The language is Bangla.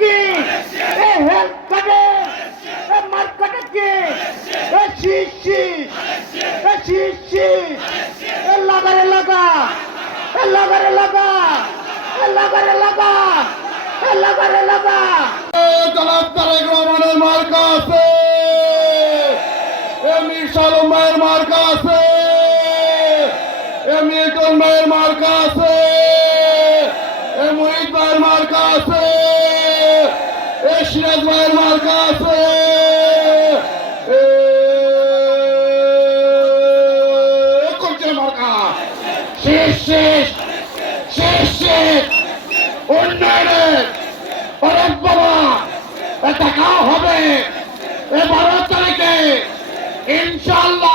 কি এ হেলথ কার্ডে এ মার্কেটে কি এ শিশি এ শিশি এ লাগারে লাগা এ লাগারে লাগা এ লাগারে লাগা এ লাগারে লাগা জনাব তারেক রহমানের মার্কা আছে, এমনি সালম ভাইয়ের মার্কা আছে, এমনি একজন ভাইয়ের মার্কা আছে, এ মুহিত ভাইয়ের মার্কা আছে, এ সিরাজ ভাইয়ের মার্কা আছে, এ কোনটির মার্কা শেষ শেষ শেষ শেষ উন্নয়নের পরম্পরা দেখাও হবে এ 12 তারিখে ইনশাআল্লাহ।